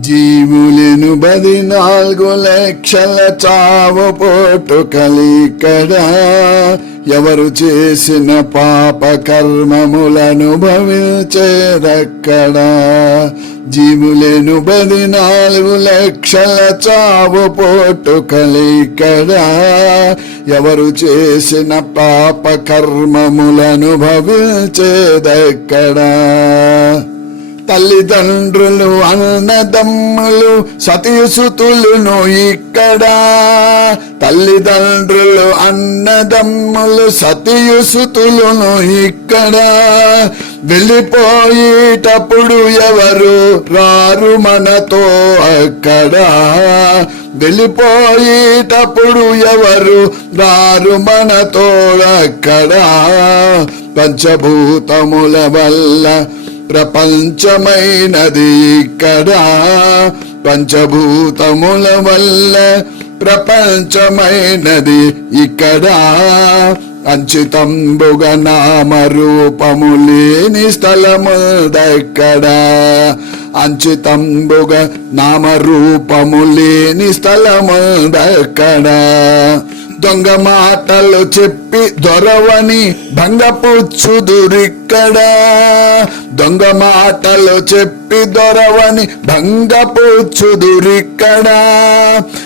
జీవులను బది నాలుగు లక్షల చావు పోటు కలికడా. ఎవరు చేసిన పాప కర్మములను భవించేదక్కడా జీవులను బది నాలుగు లక్షల చావు పోటు కలికడా. ఎవరు చేసిన పాప కర్మములను భవించేదక్కడా తల్లిదండ్రులు అన్నదమ్ములు సతీసుతులును ఇక్కడ. తల్లిదండ్రులు అన్నదమ్ములు సతీసుతులును ఇక్కడ. వెళ్ళిపోయేటప్పుడు ఎవరు రారు మనతో అక్కడ. వెళ్ళిపోయేటప్పుడు ఎవరు రారు మనతో అక్కడ. పంచభూతముల వల్ల ప్రపంచమైనది ఇక్కడ. పంచభూతముల వల్ల ప్రపంచమైనది ఇక్కడ. అంచితంబుగ నామరూపము లేని స్థలము దక్కడ అంచితంబుగ నామరూపము లేని స్థలము దక్కడ దొంగ మాటలు చెప్పి దొరవని భంగపుచ్చుదురిక్కడ. దొంగ మాటలు చెప్పి దొరవని భంగపుచ్చుదురిక్కడ.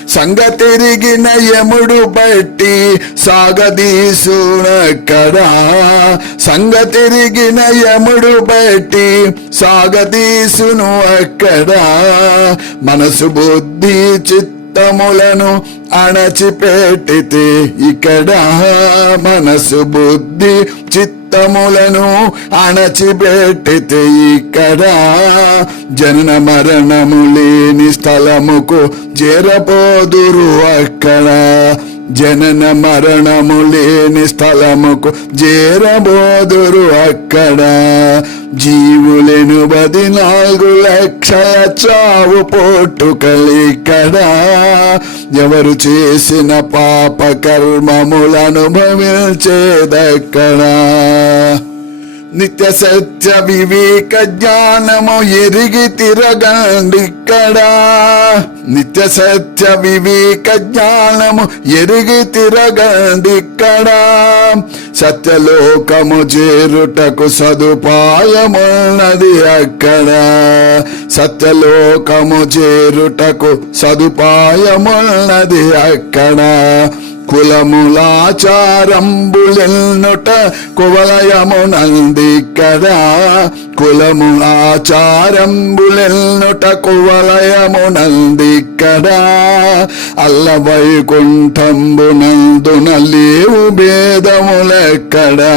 సంగతిరిగిన యముడు బట్టి సాగదీసునక్కడ. సంగతిరిగిన యముడు బట్టి సాగదీసును అక్కడ. మనసు బుద్ధి చిత్త చిత్తములను అణచిపెట్టితే ఇక్కడ మనసు బుద్ధి చిత్తములను అణచిపెట్టితే ఇక్కడ జనన మరణము లేని స్థలముకు చేరపోదురు అక్కడ. జనన మరణము లేని స్థలముకు చేరబోదురు అక్కడ. జీవులను బది నాలుగు లక్షల చావు పోట్టుకలిక్కడ ఎవరు చేసిన పాప కర్మములను భవించేదక్కడా. నిత్య సత్య వివేక జ్ఞానము ఎరిగి తిరగండిక్కడ నిత్య సత్య వివేక జ్ఞానము ఎరిగి తిరగండిక్కడ సత్యలోకము చేరుటకు సదుపాయమున్నది అక్కడ. సత్యలోకము చేరుటకు సదుపాయమున్నది అక్కడ. కులములాచారంబులెన్నుట కువలయమునందిక్కడ కులములాచారంబులెన్నుట కదా అల్ల వైకుంఠంబునందున లేవు భేదములెక్కడా.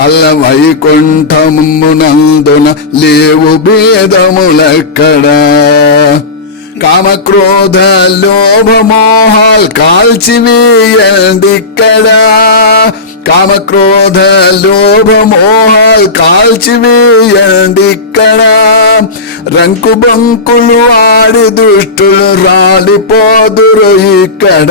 అల్ల వైకుంఠమునందున లేవు భేదములెక్కడా. కామక్రోధ లోభమోహాల్ కాల్చివేయండిక్కడ కామక్రోధ లోభమోహాల్ కాల్చివేయండిక్కడ రంకు బంకులు ఆడి దుష్టులు రాలిపోదురు ఇక్కడ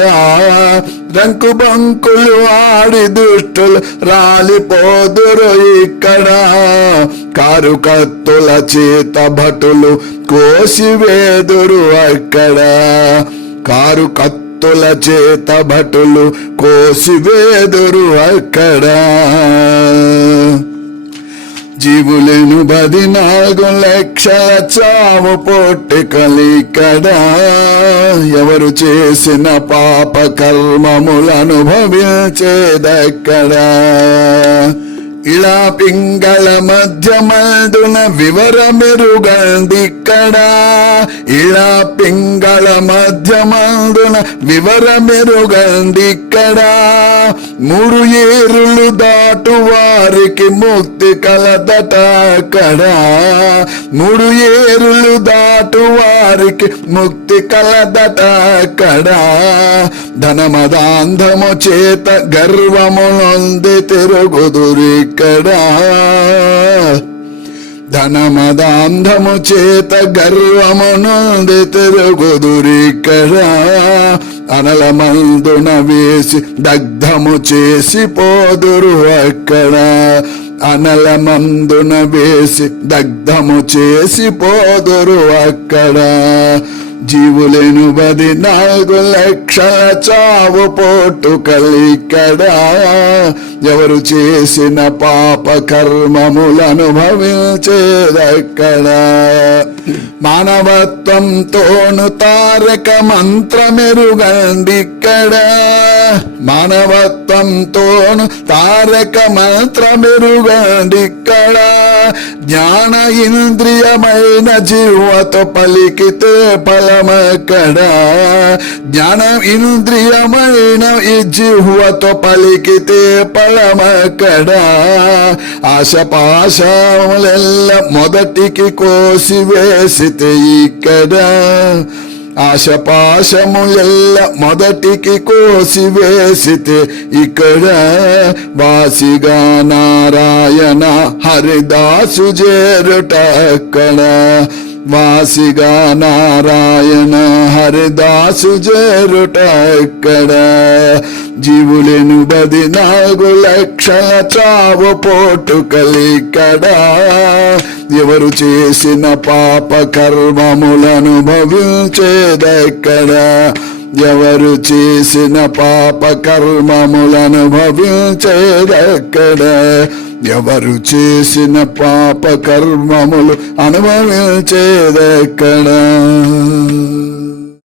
రంకు బంకులు ఆడి దుష్టులు రాలిపోదురు ఇక్కడ. కారు కత్తుల చేత భటులు కోసివేదురు అక్కడ. కారు కత్తుల చేత భటులు కోసివేదురు అక్కడ. జీవులను బది నాలుగు లక్షల చావు పొట్టికలిక్కడ ఎవరు చేసిన పాప కర్మములను భవించేదక్కడా ఇలా పింగళ మధ్యమందున వివరమెరుగండిక్కడ ఇలా పింగళ మధ్యమందున వివరమెరుగండిక్కడ మూడు ఏరులు దాటు వారికి ముక్తి కలదట అక్కడ. మూడు ఏరులు దాటు వారికి ముక్తి కలదట అక్కడ. ధనమదాంధము చేత గర్వము నొంది తిరుగుదురిక్కడ ధనమదాంధము చేత గర్వము నొంది తిరుగుదురిక్కడ అనలమందున వేసి దగ్ధము చేసి పోదురు అక్కడ అనలమందున వేసి దగ్ధము చేసి పోదురు అక్కడ జీవులేను బది నాలుగు లక్షల చావు పోటు కలికడా. ఎవరు చేసిన పాప కర్మములు అనుభవించేదక్కడ మానవత్వంతోను తారక మంత్రమెరుగండిక్కడ మానవత్వంతోను తారక మంత్రమెరుగండిక్కడ జ్ఞాన ఇంద్రియమైన జీవతో పలికితే ఫలమక్కడ? జ్ఞాన ఇంద్రియమైన ఈ జీవతో పలికితే ఫలమక్కడ ఆశపాశములెల్ల మొదటికి కోసి వేసితే ఇక్కడ ఆశపాశములెల్ల మొదటికి కోసి వేసితే ఇక్కడ వాసిగా నారాయణ హరిదాసు చేరుట అక్కడ. వాసిగా నారాయణ హరిదాసు చేరుట అక్కడ. జీవులను బది నాలుగు లక్షల చావు పోటు కలికడా. ఎవరు చేసిన పాప కర్మములను భవించేదెక్కడ? ఎవరు చేసిన పాప కర్మములను భవించేదెక్కడ? ఎవరు చేసిన పాప కర్మములు అనుభవించేదెక్కడ?